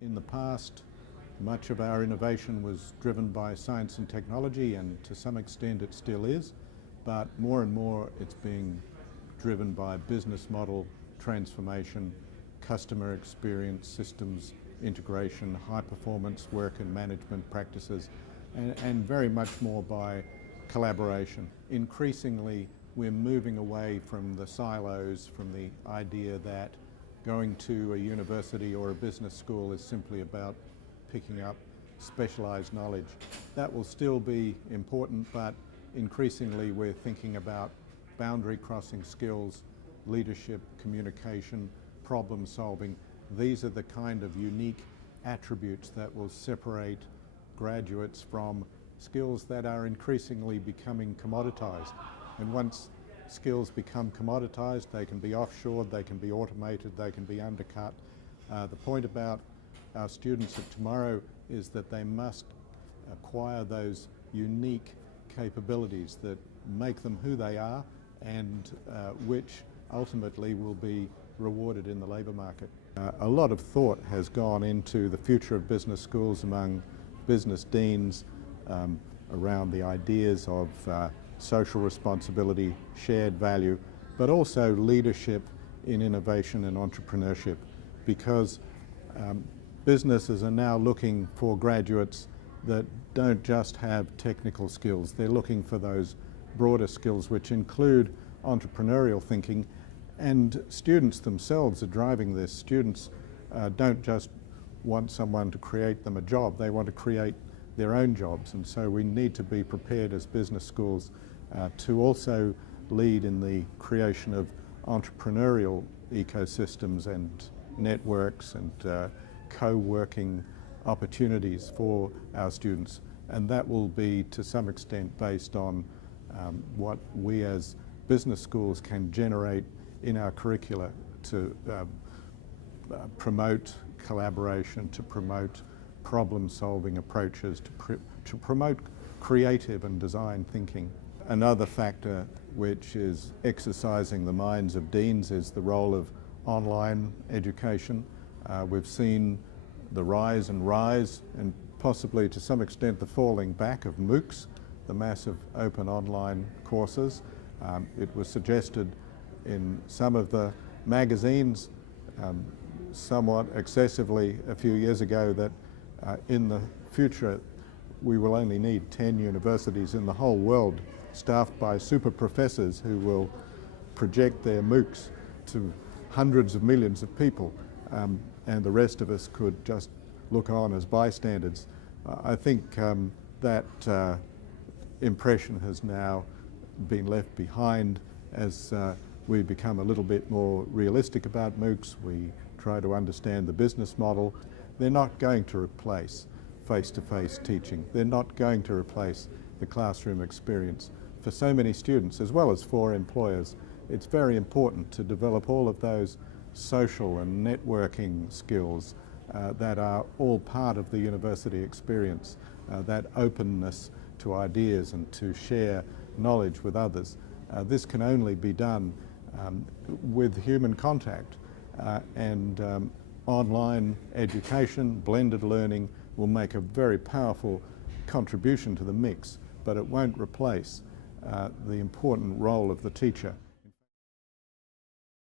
In the past, much of our innovation was driven by science and technology, and to some extent it still is, but more and more it's being driven by business model transformation, customer experience, systems integration, high performance work and management practices, and very much more by collaboration. Increasingly, we're moving away from the silos, from the idea that going to a university or a business school is simply about picking up specialized knowledge. That will still be important, but increasingly we're thinking about boundary crossing skills, leadership, communication, problem solving. These are the kind of unique attributes that will separate graduates from skills that are increasingly becoming commoditized. And once skills become commoditized, they can be offshored, they can be automated, they can be undercut. The point about our students of tomorrow is that they must acquire those unique capabilities that make them who they are and which ultimately will be rewarded in the labour market. A lot of thought has gone into the future of business schools among business deans around the ideas of social responsibility, shared value, but also leadership in innovation and entrepreneurship, because businesses are now looking for graduates that don't just have technical skills. They're looking for those broader skills which include entrepreneurial thinking, and students themselves are driving this. Students don't just want someone to create them a job, they want to create their own jobs, and so we need to be prepared as business schools to also lead in the creation of entrepreneurial ecosystems and networks and co-working opportunities for our students, and that will be to some extent based on what we as business schools can generate in our curricula to promote collaboration, to promote problem-solving approaches, to promote creative and design thinking. Another factor which is exercising the minds of deans is the role of online education. We've seen the rise and possibly to some extent the falling back of MOOCs, the massive open online courses. It was suggested in some of the magazines somewhat excessively a few years ago that in the future we will only need 10 universities in the whole world staffed by super professors who will project their MOOCs to hundreds of millions of people, and the rest of us could just look on as bystanders. I think that impression has now been left behind as we become a little bit more realistic about MOOCs. We try to understand the business model. They're not going to replace face-to-face teaching. They're not going to replace the classroom experience. For so many students, as well as for employers, it's very important to develop all of those social and networking skills that are all part of the university experience, that openness to ideas and to share knowledge with others. This can only be done with human contact, and online education, blended learning will make a very powerful contribution to the mix, but it won't replace the important role of the teacher.